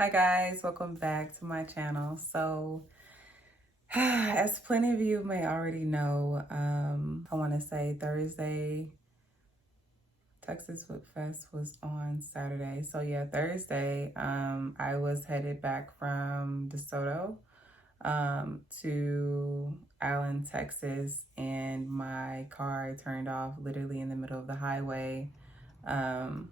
Hi guys, welcome back to my channel. So as plenty of you may already know, I want to say Thursday, Texas Food Fest was on Saturday. So yeah, Thursday, I was headed back from DeSoto to Allen, Texas, and my car turned off literally in the middle of the highway while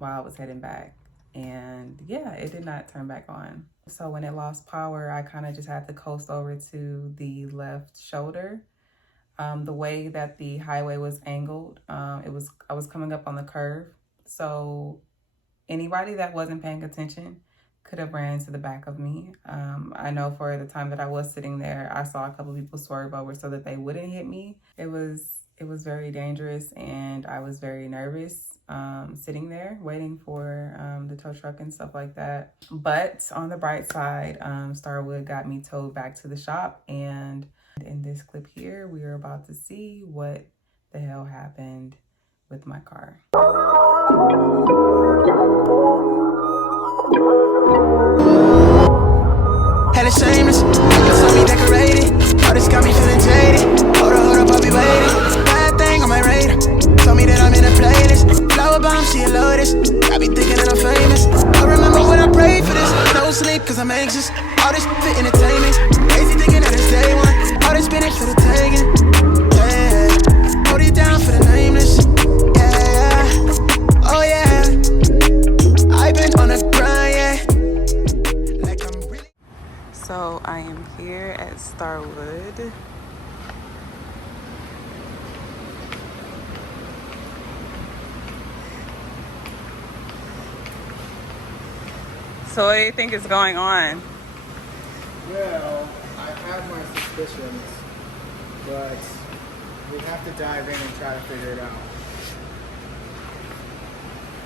I was heading back. And yeah, it did not turn back on. So when it lost power, I kind of just had to coast over to the left shoulder. The way that the highway was angled, I was coming up on the curve. So anybody that wasn't paying attention could have ran into the back of me. I know for the time that I was sitting there, I saw a couple people swerve over so that they wouldn't hit me. It was very dangerous, and I was very nervous sitting there waiting for the tow truck and stuff like that. But on the bright side, Starwood got me towed back to the shop, and in this clip here, we are about to see what the hell happened with my car. Hella shameless, niggas saw me decorated. All this got me feeling jaded. Hold up, I'll be waiting. Bad thing on my radar. Told me that I'm in a playlist. Flower bomb, she a lotus. I be thinking that I'm famous. I remember when I prayed for this. No sleep, cause I'm anxious. All this for entertainment. Crazy thinking that it's day one. All this spinach for the taking. Yeah, hold it down for the nameless. Yeah, oh yeah. I've been on a grind, yeah. So I am here at Starwood. So what do you think is going on? Well, I have my suspicions, but we have to dive in and try to figure it out.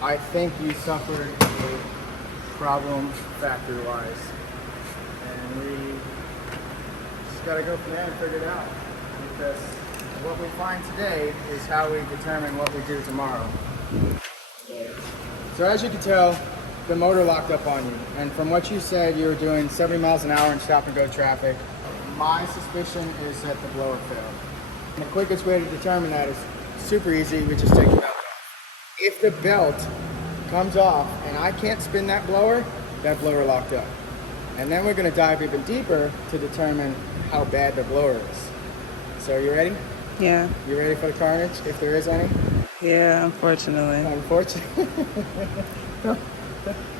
I think you suffered a problem factor-wise. And we just gotta go from there and figure it out. Because what we find today is how we determine what we do tomorrow. So as you can tell, the motor locked up on you. And from what you said, you were doing 70 miles an hour in stop and go traffic. My suspicion is that the blower failed. And the quickest way to determine that is super easy. We just take the belt off. If the belt comes off and I can't spin that blower locked up. And then we're going to dive even deeper to determine how bad the blower is. So you ready? Yeah. You ready for the carnage, if there is any? Yeah, unfortunately. Unfortunately.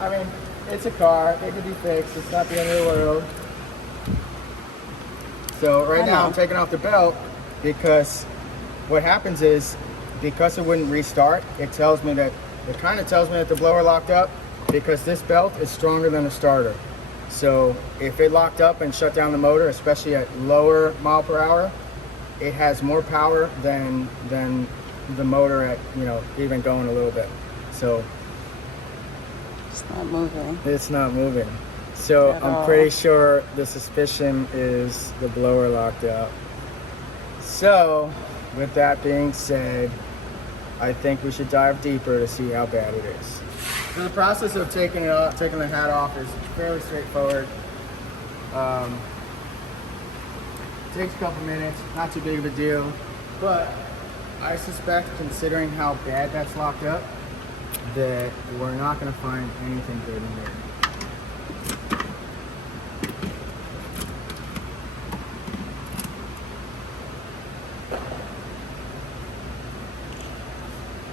I mean, it's a car. It can be fixed. It's not the end of the world. So right now I'm taking off the belt because what happens is, because it wouldn't restart, it kind of tells me that the blower locked up, because this belt is stronger than the starter. So if it locked up and shut down the motor, especially at lower mile per hour, it has more power than the motor at, even going a little bit. So It's not moving. it's not moving. So I'm pretty sure the suspicion is the blower locked up. So with that being said, I think we should dive deeper to see how bad it is. So the process of taking the hat off is fairly straightforward. Takes a couple minutes, not too big of a deal, but I suspect, considering how bad that's locked up, that we're not going to find anything good in here.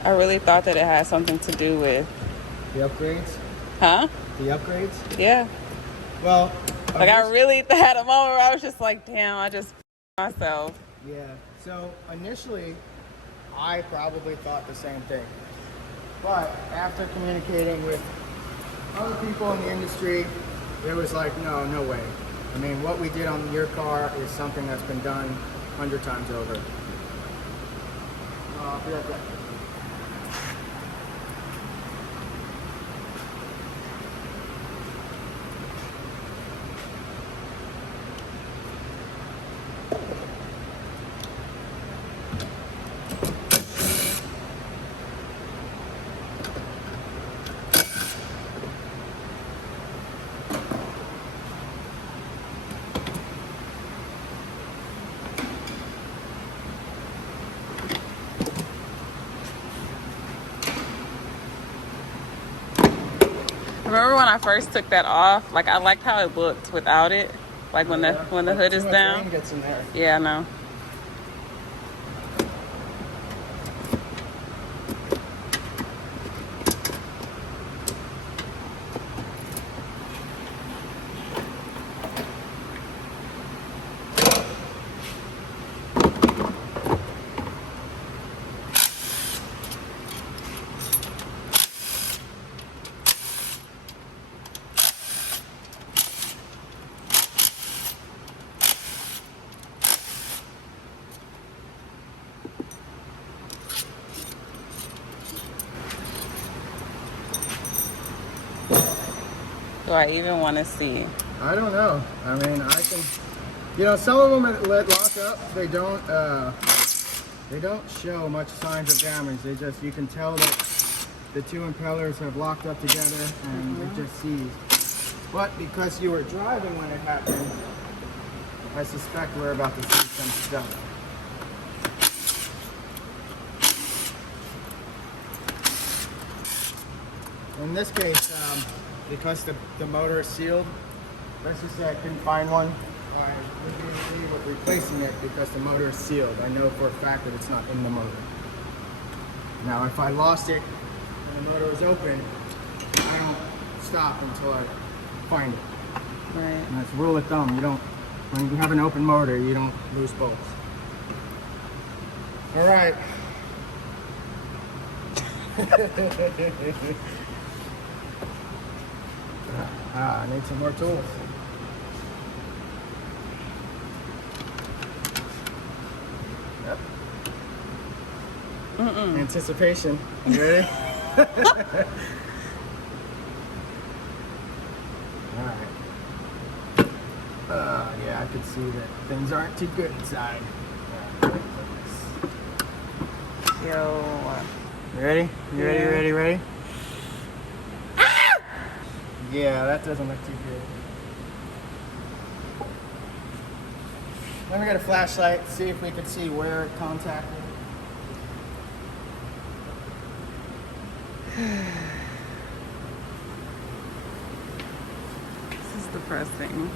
I really thought that it had something to do with... The upgrades? Huh? The upgrades? Yeah. Well, I really had a moment where I was just like, damn, I just myself. yeah. So initially, I probably thought the same thing. But after communicating with other people in the industry, it was like, no way. I mean, what we did on your car is something that's been done 100 times over. I'll be right back. remember when I first took that off, like I liked how it looked without it. Like when the hood is down. Rain gets in there. Yeah, I know. Do I even want to see? I don't know. I mean, I can, you know, some of them that lock up, they don't show much signs of damage. They just, you can tell that the two impellers have locked up together and it just seized. But because you were driving when it happened, I suspect we're about to see some stuff. In this case, because the motor is sealed, let's just say I couldn't find one. I would agree with replacing it because the motor is sealed. I know for a fact that it's not in the motor. Now, if I lost it and the motor is open, I don't stop until I find it. Right. And that's rule of thumb. You don't, when you have an open motor, you don't lose bolts. All right. I need some more tools. Yep. Anticipation. You ready? Alright. Yeah, I could see that things aren't too good inside. Yo. You ready? You ready? Yeah, that doesn't look too good. Let me get a flashlight, see if we can see where it contacted. This is depressing.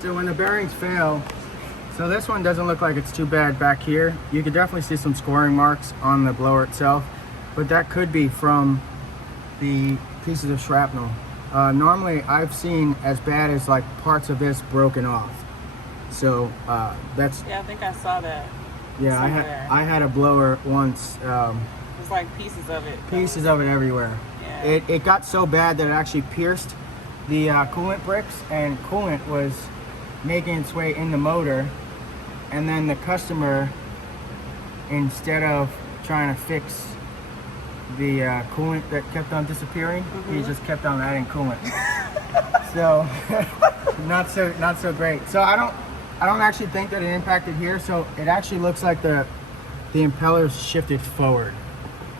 So when the bearings fail, so this one doesn't look like it's too bad back here. You could definitely see some scoring marks on the blower itself, but that could be from the pieces of shrapnel. Normally I've seen as bad as like parts of this broken off. So that's... Yeah, I think I saw that. Yeah, I had a blower once. It's like pieces of it. Pieces of it everywhere. Yeah. It got so bad that it actually pierced the coolant bricks, and coolant was making its way in the motor, and then the customer, instead of trying to fix the coolant that kept on disappearing, he just kept on adding coolant. So not so great. So I don't actually think that it impacted here. So it actually looks like the impellers shifted forward.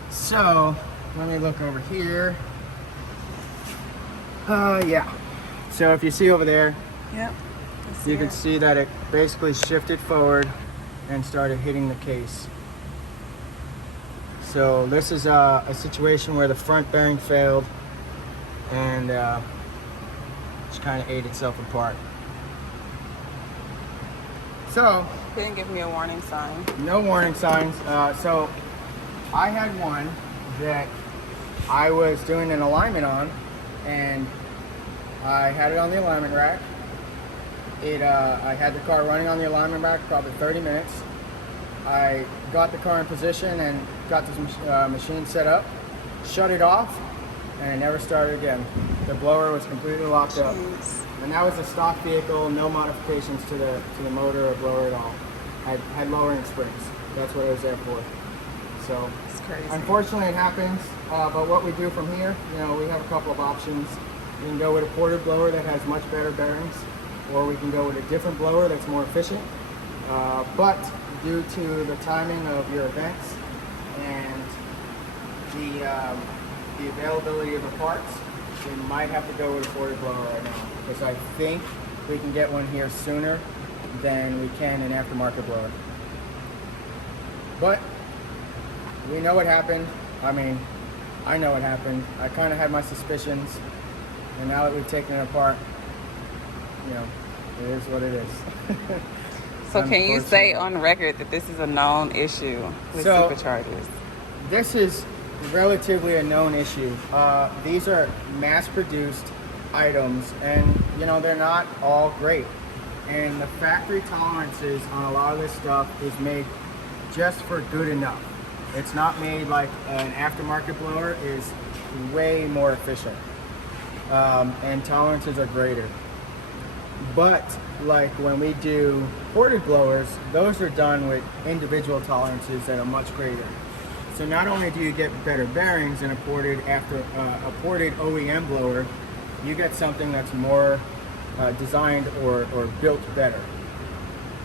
So let me look over here. Yeah. So if you see over there, Yep. you can see that it basically shifted forward and started hitting the case. So this is a situation where the front bearing failed and just kind of ate itself apart. So Didn't give me a warning sign. no warning signs. So I had one that I was doing an alignment on, and I had it on the alignment rack. I had the car running on the alignment rack probably 30 minutes. I got the car in position and got this machine set up, shut it off, and it never started again. The blower was completely locked up. And that was a stock vehicle, no modifications to the motor or blower at all. I had lowering springs. That's what it was there for. So It's crazy. unfortunately it happens, but what we do from here, you know, we have a couple of options. We can go with a ported blower that has much better bearings, or we can go with a different blower that's more efficient. But due to the timing of your events and the availability of the parts, we might have to go with a ported blower right now because I think we can get one here sooner than we can an aftermarket blower. But we know what happened. I mean, I know what happened. I kind of had my suspicions, and now that we've taken it apart, you know, it is what it is. So can you say on record that this is a known issue with superchargers? This is relatively a known issue. These are mass-produced items, and you know, they're not all great. And the factory tolerances on a lot of this stuff is made just for good enough. It's not made like an aftermarket blower is way more efficient, and tolerances are greater. But like when we do ported blowers, those are done with individual tolerances that are much greater. So not only do you get better bearings in a ported OEM blower, you get something that's more designed or built better.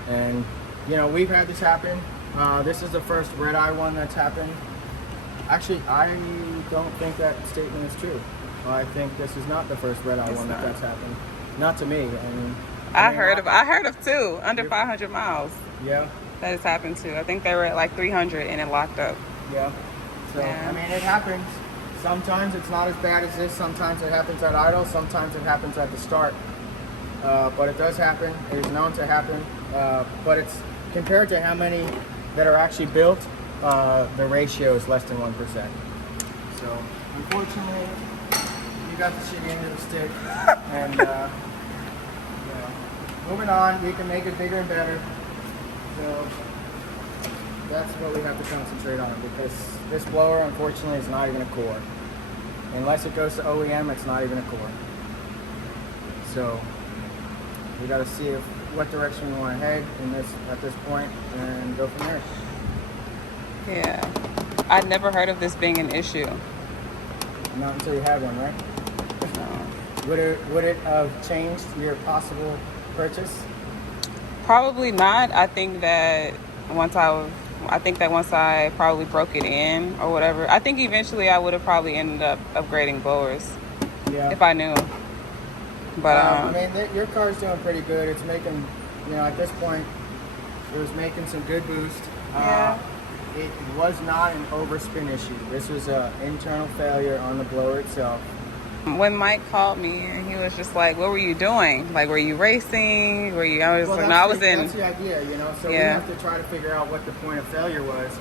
And you know, we've had this happen. This is the first Redeye one that's happened. Actually, I don't think that statement is true. I think this is not the first Redeye one that's happened. Not to me. I mean, I heard of two under 500 miles. Yeah. That has happened too. I think they were at like 300 and it locked up. Yeah. So yeah. I mean, it happens. Sometimes it's not as bad as this. Sometimes it happens at idle. Sometimes it happens at the start. But it does happen. It is known to happen. But it's compared to how many that are actually built, the ratio is less than 1%. So unfortunately, you got the shitty end of the stick. And yeah. Moving on, we can make it bigger and better. So that's what we have to concentrate on, because this blower, unfortunately, is not even a core. Unless it goes to OEM, it's not even a core. So we got to see what direction we want to head at this point, and go from there. Yeah, I'd never heard of this being an issue. Not until you have one, right? No. Would it have changed your possible purchase? Probably not. I think that once I probably broke it in or whatever, I think eventually I would have probably ended up upgrading blowers. Yeah. If I knew. But I mean, your car's doing pretty good. It's making, you know, at this point, it was making some good boost. Yeah. It was not an overspin issue. This was an internal failure on the blower itself. When Mike called me and he was just like, "What were you doing? Like, were you racing? Were you?" I was like, "No, I was in." That's the idea, you know. So we have to try to figure out what the point of failure was,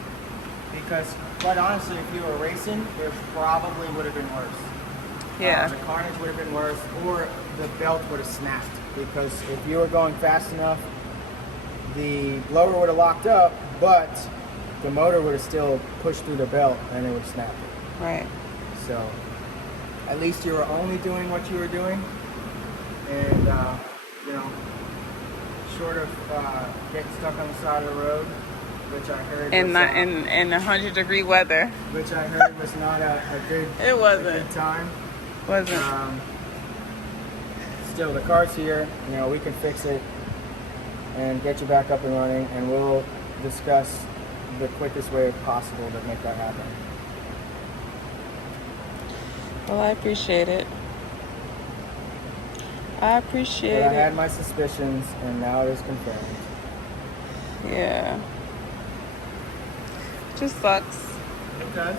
because quite honestly, if you were racing, it probably would have been worse. Yeah. The carnage would have been worse, or the belt would have snapped, because if you were going fast enough, the blower would have locked up, but the motor would have still pushed through the belt and it would snap. Right. So at least you were only doing what you were doing, and you know, short of getting stuck on the side of the road, which I heard in 100-degree weather, which I heard was not a good. It wasn't. A good time. Wasn't. Still, the car's here. You know, we can fix it and get you back up and running, and we'll discuss the quickest way possible to make that happen. Well, I appreciate it. I had my suspicions, and now it is confirmed. Yeah. Just sucks. It does.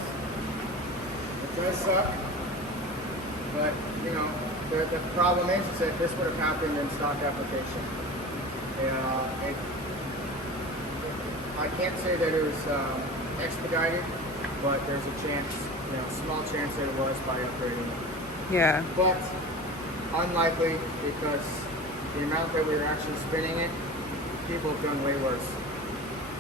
It does suck. But, you know, the problem is that this would have happened in stock application. I can't say that it was expedited, but there's a chance, you know, small chance that it was by upgrading it. Yeah. But unlikely, because the amount that we were actually spinning it, people have done way worse.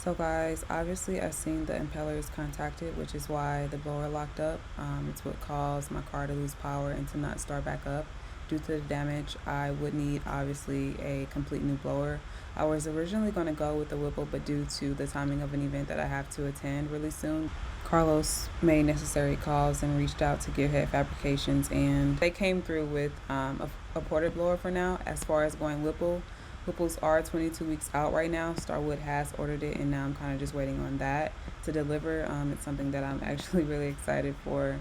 So guys, obviously I've seen the impellers contacted, which is why the blower locked up. It's what caused my car to lose power and to not start back up. Due to the damage, I would need obviously a complete new blower. I was originally going to go with the Whipple, but due to the timing of an event that I have to attend really soon, Carlos made necessary calls and reached out to Gearhead Fabrications, and they came through with a ported blower for now. As far as going Whipple, Whipples are 22 weeks out right now. Starwood has ordered it, and now I'm kind of just waiting on that to deliver. It's something that I'm actually really excited for.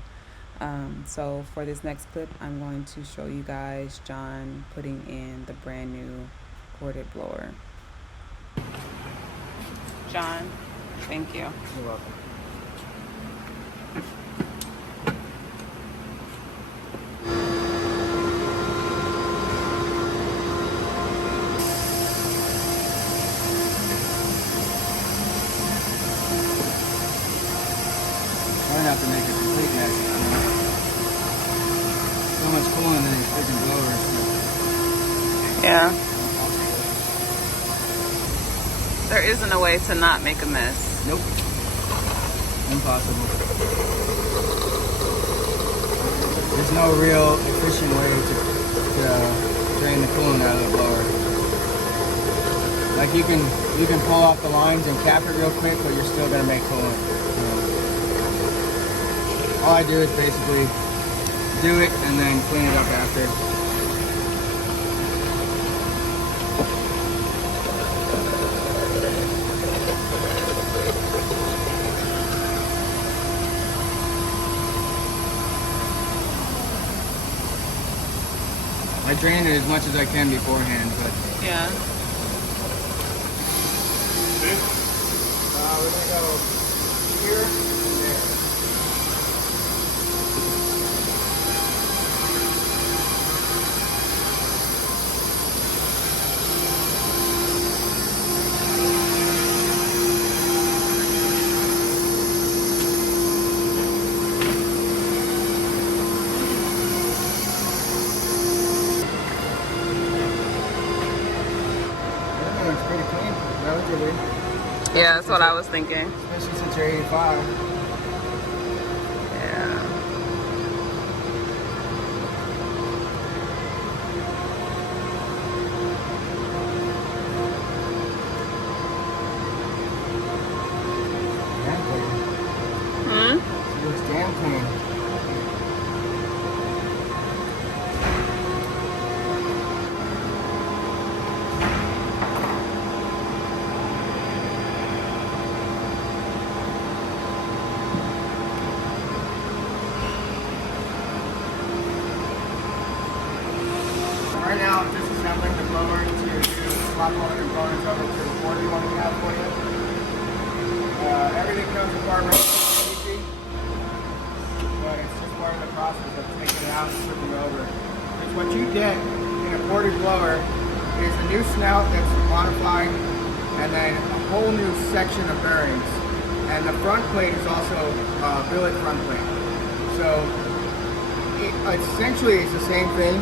So for this next clip, I'm going to show you guys John putting in the brand new corded blower. John, thank you. You're welcome. Try not to make a complete mess. So much coolant in these freaking blowers. Yeah. There isn't a way to not make a mess. Nope. Impossible. There's no real efficient way to drain the coolant out of the blower. Like you can pull off the lines and cap it real quick, but you're still gonna make coolant. All I do is basically do it and then clean it up after. I drain it as much as I can beforehand, but Yeah. we're gonna go here and there. Everything's pretty clean, relatively. Yeah, that's what I was thinking. Especially since you're 85. Yeah. Damn clean. Hmm? It looks damn clean. Right now, I'm disassembling the blower to swap all the components over to the board we want to have for you. Everything comes apart right easy, but it's just part of the process of taking it out and flipping it over. Because what you get in a ported blower is a new snout that's modified, and then a whole new section of bearings. And the front plate is also a billet front plate. So it essentially is the same thing,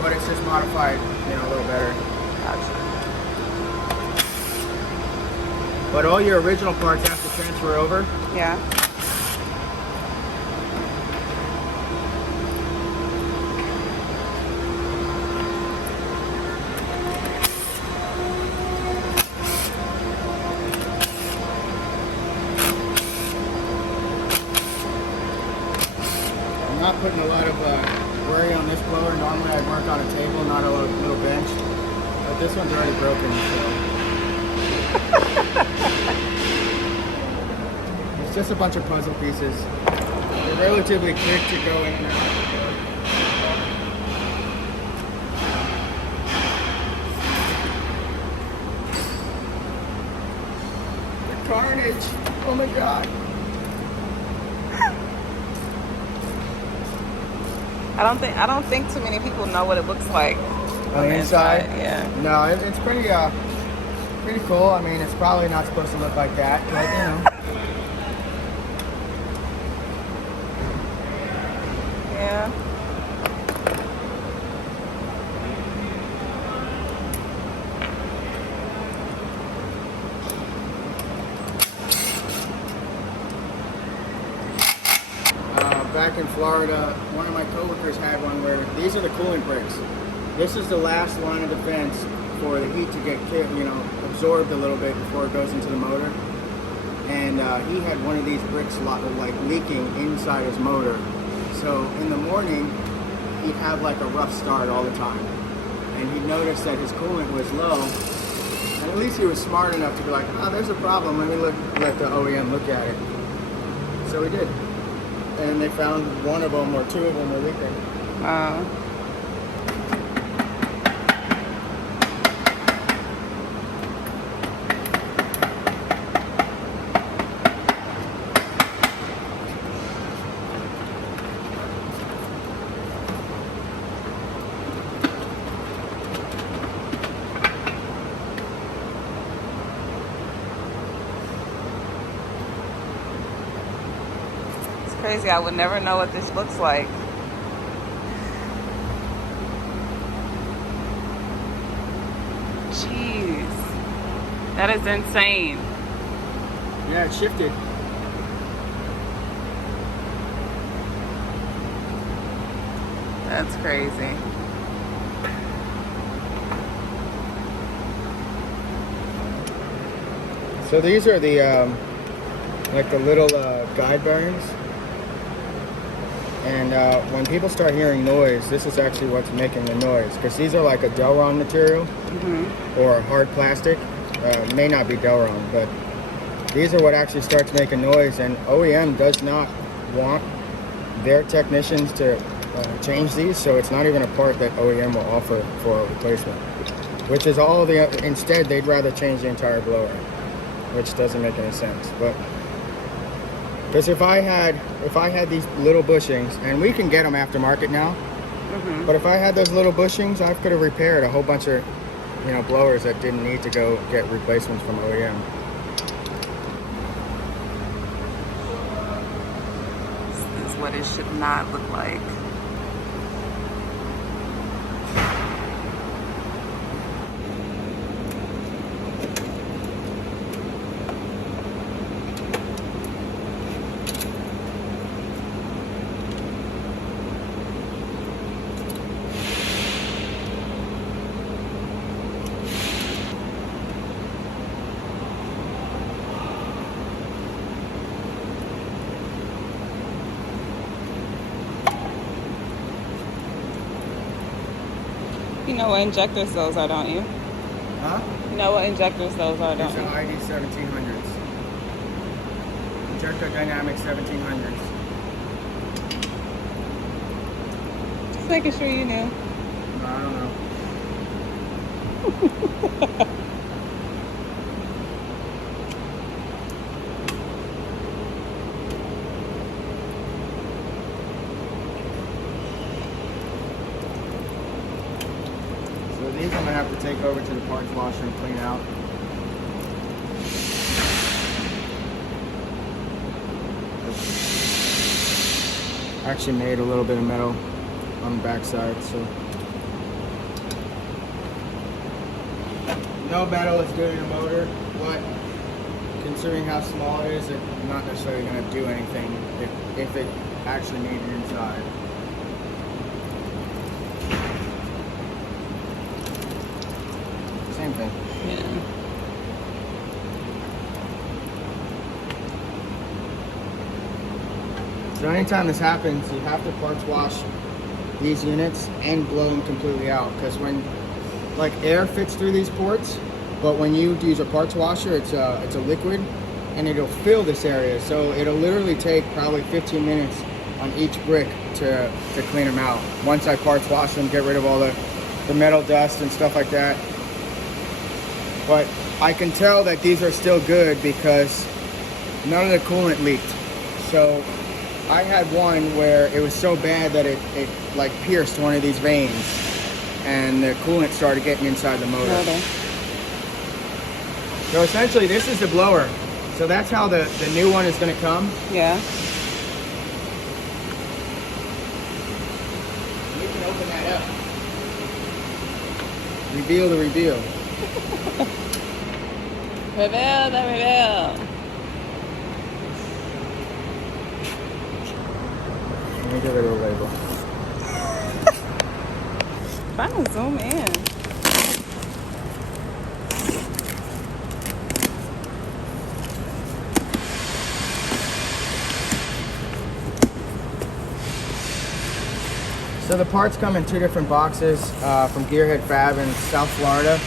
but it's just modified, a little better. Gotcha. But all your original parts have to transfer over. Yeah. I'm not putting a lot of worry on this blower. Normally I'd work on a table, not a little bench. But this one's already broken, so. It's just a bunch of puzzle pieces. They're relatively quick to go in and out. The carnage! Oh my god! I don't think too many people know what it looks like On the inside? Yeah. No, it's pretty cool. I mean, it's probably not supposed to look like that, but Yeah. Back in Florida, one of my coworkers had one where these are the coolant bricks. This is the last line of defense for the heat to get absorbed a little bit before it goes into the motor. And he had one of these bricks like leaking inside his motor. So in the morning, he'd have like a rough start all the time. And he noticed that his coolant was low. And at least he was smart enough to be like, oh, there's a problem. Let me let the OEM look at it. So he did. and they found one of them or two of them were leaking. Wow. Crazy. I would never know what this looks like. Jeez. That is insane. Yeah, it shifted. That's crazy. So these are the like the little guide bearings. And when people start hearing noise, this is actually what's making the noise. Because these are like a Delron material or hard plastic. May not be Delron, but these are what actually starts making noise. And OEM does not want their technicians to change these, so it's not even a part that OEM will offer for a replacement. Which is all the. Instead, they'd rather change the entire blower, which doesn't make any sense. But because if I had these little bushings, and we can get them aftermarket now, but if I had those little bushings, I could have repaired a whole bunch of, blowers that didn't need to go get replacements from OEM. This is what it should not look like. You know what injectors those are, don't you? Huh? You know what injectors those are, don't These you? are ID 1700s. Injector Dynamic 1700s. Just making sure you knew. No, I don't know. These I'm going to have to take over to the parts washer and clean out. Actually made a little bit of metal on the backside, so. No metal is good in a motor, but considering how small it is, it's not necessarily going to do anything if it actually made it inside. Same thing. Yeah. So anytime this happens, you have to parts wash these units and blow them completely out. Because when, like, air fits through these ports, but when you use a parts washer, it's a liquid, and it'll fill this area. So it'll literally take probably 15 minutes on each brick to clean them out. Once I parts wash them, get rid of all the metal dust and stuff like that. But I can tell that these are still good because none of the coolant leaked. So I had one where it was so bad that it like pierced one of these veins and the coolant started getting inside the motor. So essentially this is the blower. So that's how the new one is going to come. Yeah. You can open that up. Reveal the reveal. Reveal the reveal. Let me give it a label. Trying to zoom in. So the parts come in two different boxes from Gearhead Fab in South Florida.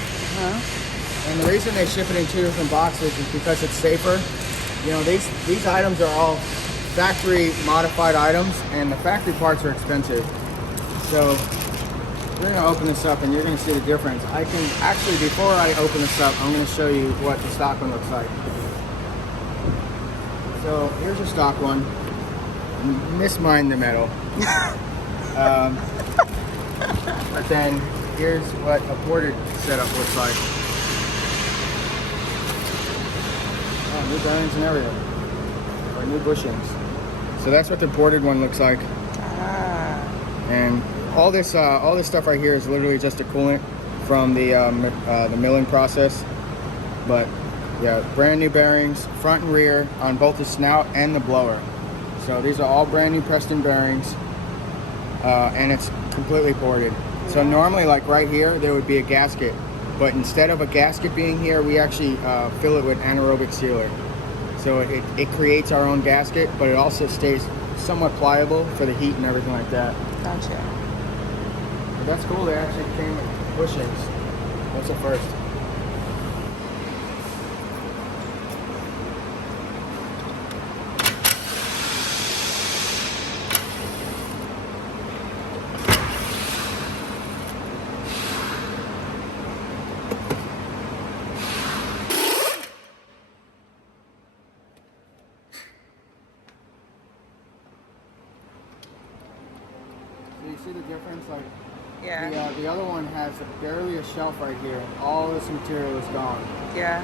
And the reason they ship it in two different boxes is because it's safer. You know, these items are all factory modified items, and the factory parts are expensive. So we're gonna open this up and you're gonna see the difference. I can actually, before I open this up, I'm gonna show you what the stock one looks like. So here's a stock one. Mismine the metal. But then here's what a ported setup looks like. Oh, new bearings and everything. Or new bushings. So that's what the ported one looks like. And all this stuff right here is literally just a coolant from the milling process. But yeah, brand new bearings, front and rear, on both the snout and the blower. So these are all brand new Preston bearings, and it's completely ported. So normally, like right here, there would be a gasket, but instead of a gasket being here, we actually fill it with anaerobic sealer. So it creates our own gasket, but it also stays somewhat pliable for the heat and everything like that. Gotcha. But that's cool. They actually came with bushings. That's a first. So you see the difference? Like, Yeah. the other one has barely a shelf right here. All this material is gone. Yeah.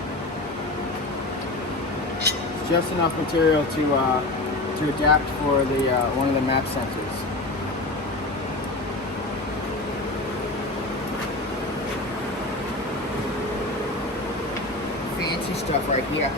It's just enough material to adapt for the one of the map sensors. Fancy stuff right here.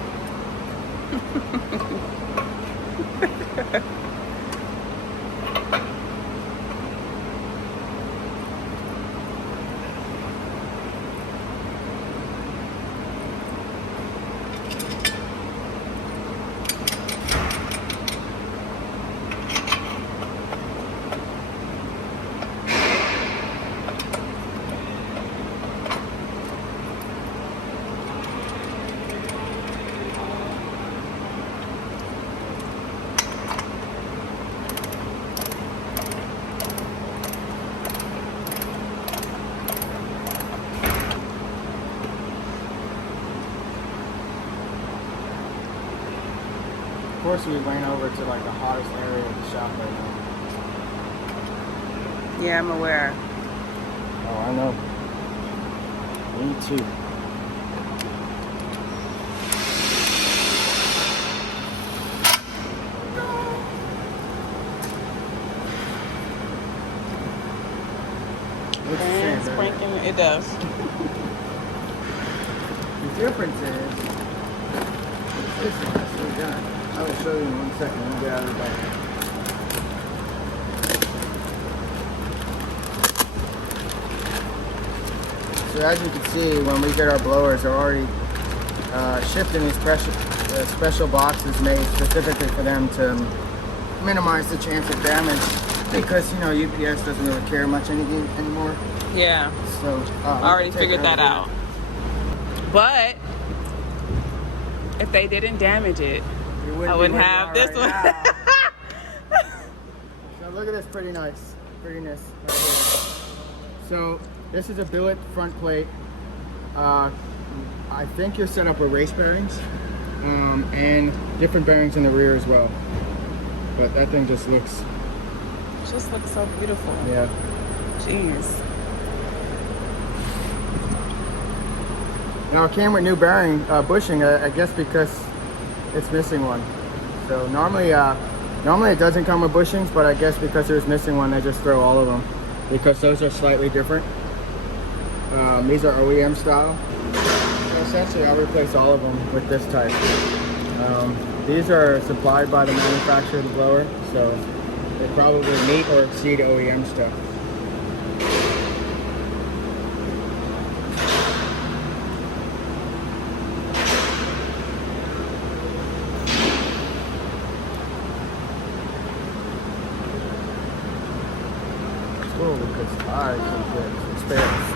Of course, we went over to like the hottest area of the shop right now. Yeah, I'm aware. Oh, I know. Me too. And sprinkling, it does. The difference is this one. So done. I will show you in 1 second. Let me get out of the bag. So as you can see, when we get our blowers, they're already shipped in these special boxes made specifically for them to minimize the chance of damage, because you know UPS doesn't really care much anymore. Yeah. So I already figured that out. But if they didn't damage it, I wouldn't have this one. So look at this prettiness right here. So this is a billet front plate. I think you're set up with race bearings and different bearings in the rear as well. But that thing just looks so beautiful. Yeah. Jeez. Now it came with new bearing bushing, I guess because it's missing one. So normally it doesn't come with bushings, but I guess because there's missing one, they just throw all of them because those are slightly different. These are OEM style. So essentially, I'll replace all of them with this type. These are supplied by the manufacturer of the blower, so they probably meet or exceed OEM stuff. Cool, because I can get spares.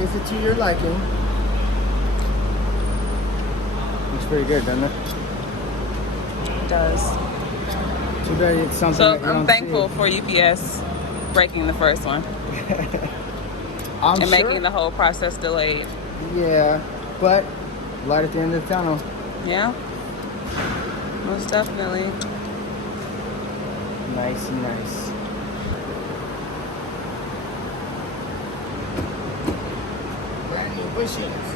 Is it to your liking? Looks pretty good, doesn't it? It does. Too bad it's something So that you I'm don't thankful see. for UPS breaking the first one I'm and sure. making the whole process delayed. Yeah, but light at the end of the tunnel. Yeah, most definitely. Nice and nice. Brand new bushings.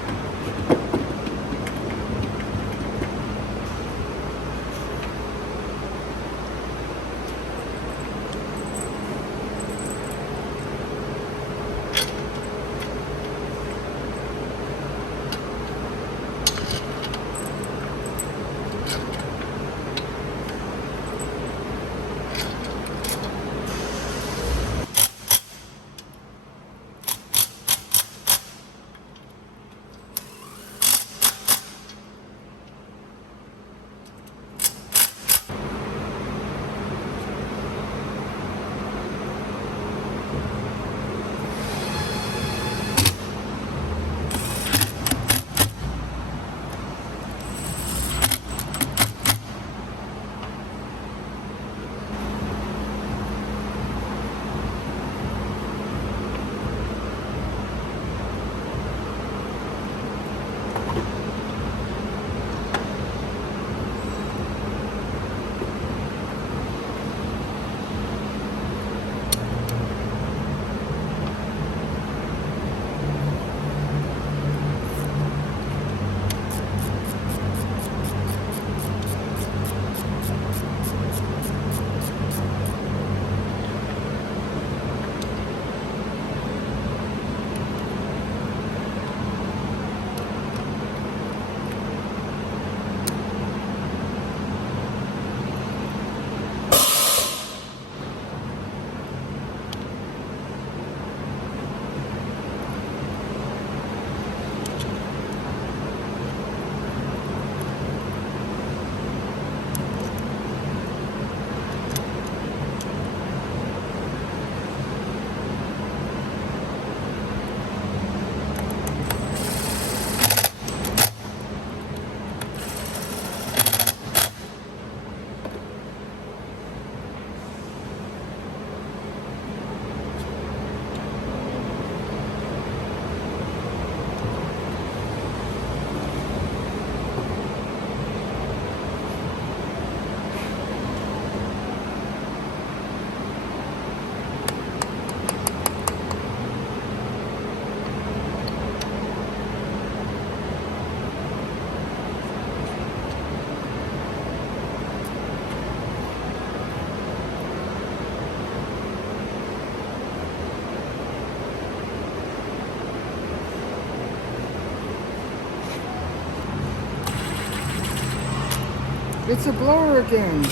It's a blower again.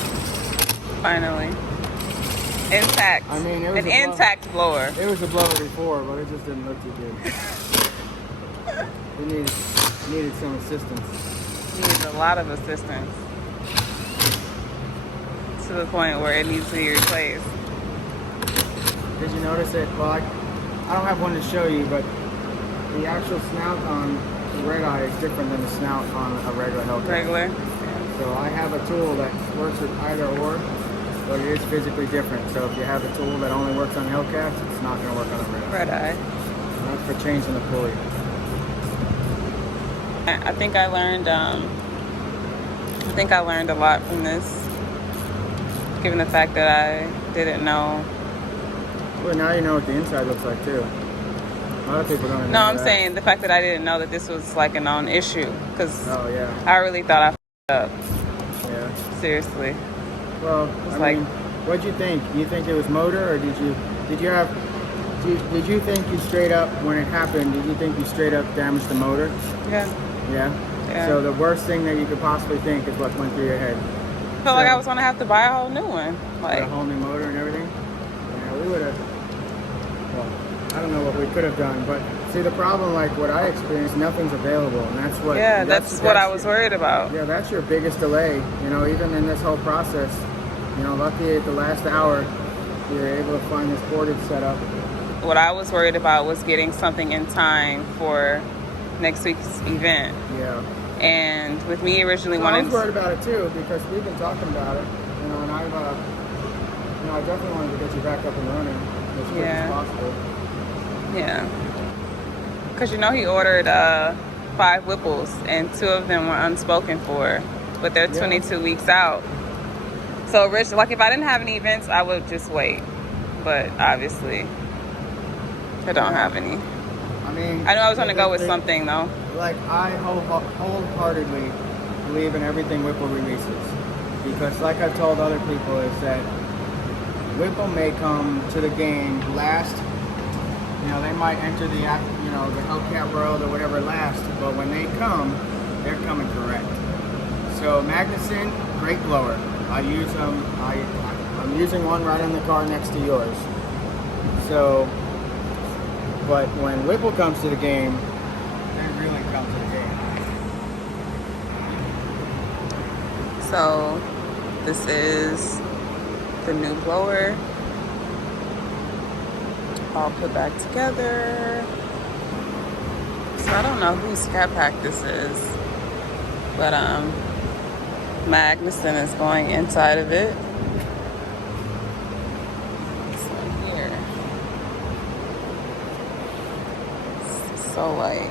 Finally, intact. I mean, it was an a blower. intact blower. It was a blower before, but it just didn't look too good. It needed some assistance. Needs a lot of assistance to the point where it needs to be replaced. Did you notice it? Well, I don't have one to show you, but the actual snout on the Redeye is different than the snout on a regular Hellcat. Regular. So I have a tool that works with either or, but it is physically different. So if you have a tool that only works on Hellcats, it's not going to work on a Redeye. Redeye. And that's for changing the pulley. I think I learned. I think I learned a lot from this, given the fact that I didn't know. Well, now you know what the inside looks like too. A lot of people don't even know No, I'm that. saying the fact that I didn't know that this was like a known issue, because Oh yeah. I really thought I f***ed up. Yeah. Seriously. Well, It's I like- mean, what'd you think? Do you think it was motor, or did you think you straight up, when it happened, did you think you straight up damaged the motor? Yeah. Yeah? Yeah. So the worst thing that you could possibly think is what went through your head. I felt like I was gonna have to buy a whole new one. Like, A whole new motor and everything? Yeah, we would have, well, I don't know what we could have done, but see the problem, like what I experienced, nothing's available, and that's what... yeah, that's what I was worried about. Yeah, that's your biggest delay, you know, even in this whole process. You know, lucky at the last hour, you were able to find this boarded setup. what I was worried about was getting something in time for next week's event. Yeah. And with me originally I wanting was worried about it too, because we've been talking about it, you know, and I definitely wanted to get you back up and running as quick as possible. Yeah. Because, you know, he ordered 5 Whipples, and 2 of them were unspoken for, but they're 22 weeks out. So, like, if I didn't have any events, I would just wait. But obviously, I don't have any. I mean, I know I was going to go with something, though. Like, I wholeheartedly believe in everything Whipple releases. Because, like I've told other people, is that Whipple may come to the game last. You know, they might enter the Hellcat world or whatever last, but when they come, they're coming correct. So Magnuson, great blower. I use them. I'm using one right on the car next to yours. So, but when Whipple comes to the game, they really come to the game. So, this is the new blower. All put back together. So I don't know whose Scat Pack this is, but Magnuson is going inside of it. This one here. This is so light.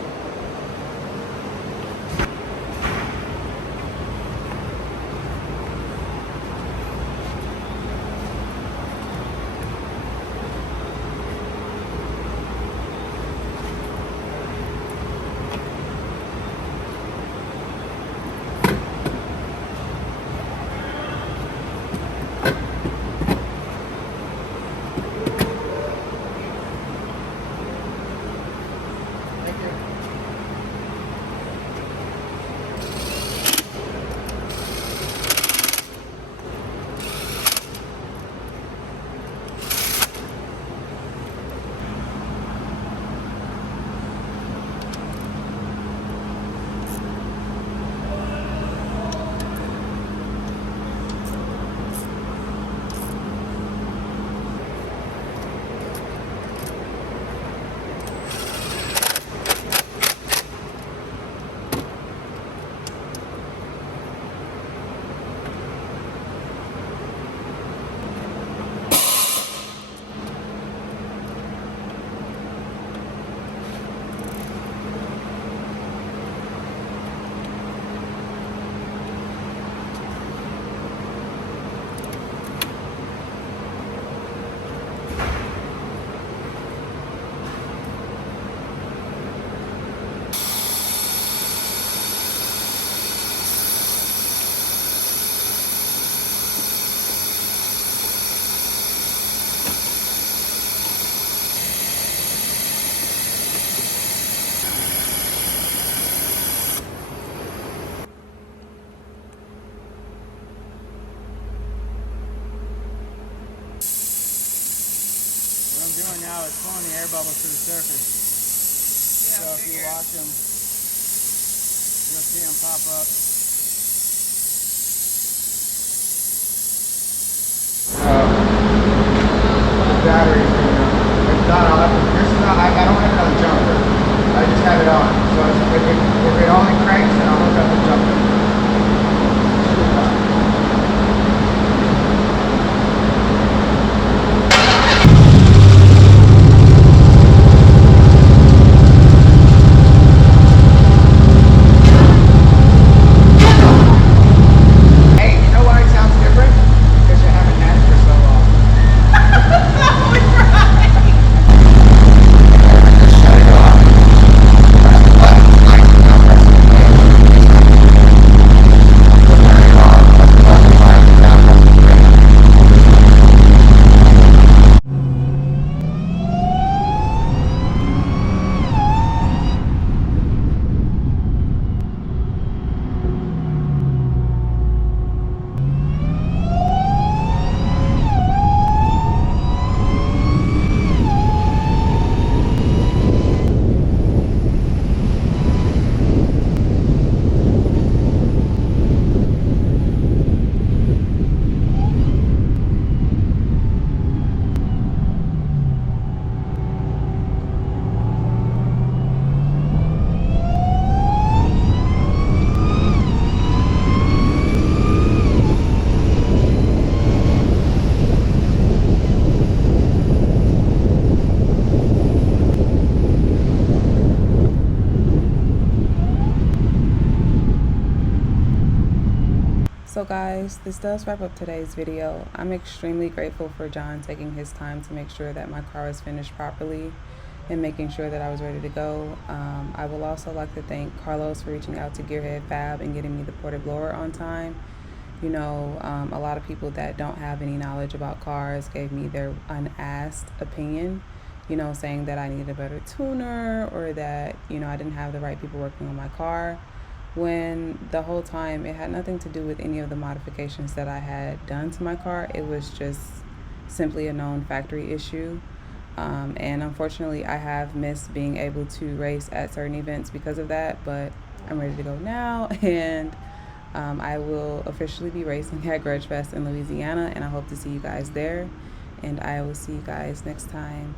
Now it's pulling the air bubbles to the surface. Yeah, so if you watch them, you'll see them pop up. The battery, it's not on. This is not. I don't have another jumper. I just have it on. So if it only cranks, then I'll hook up the jumper. So guys, this does wrap up today's video. I'm extremely grateful for John taking his time to make sure that my car was finished properly and making sure that I was ready to go. I will also like to thank Carlos for reaching out to Gearhead Fab and getting me the ported blower on time. You know, a lot of people that don't have any knowledge about cars gave me their unasked opinion, you know, saying that I needed a better tuner or that, you know, I didn't have the right people working on my car, when the whole time it had nothing to do with any of the modifications that I had done to my car. It was just simply a known factory issue. And unfortunately, I have missed being able to race at certain events because of that, but I'm ready to go now, and I will officially be racing at Grudge Fest in Louisiana, and I hope to see you guys there, and I will see you guys next time.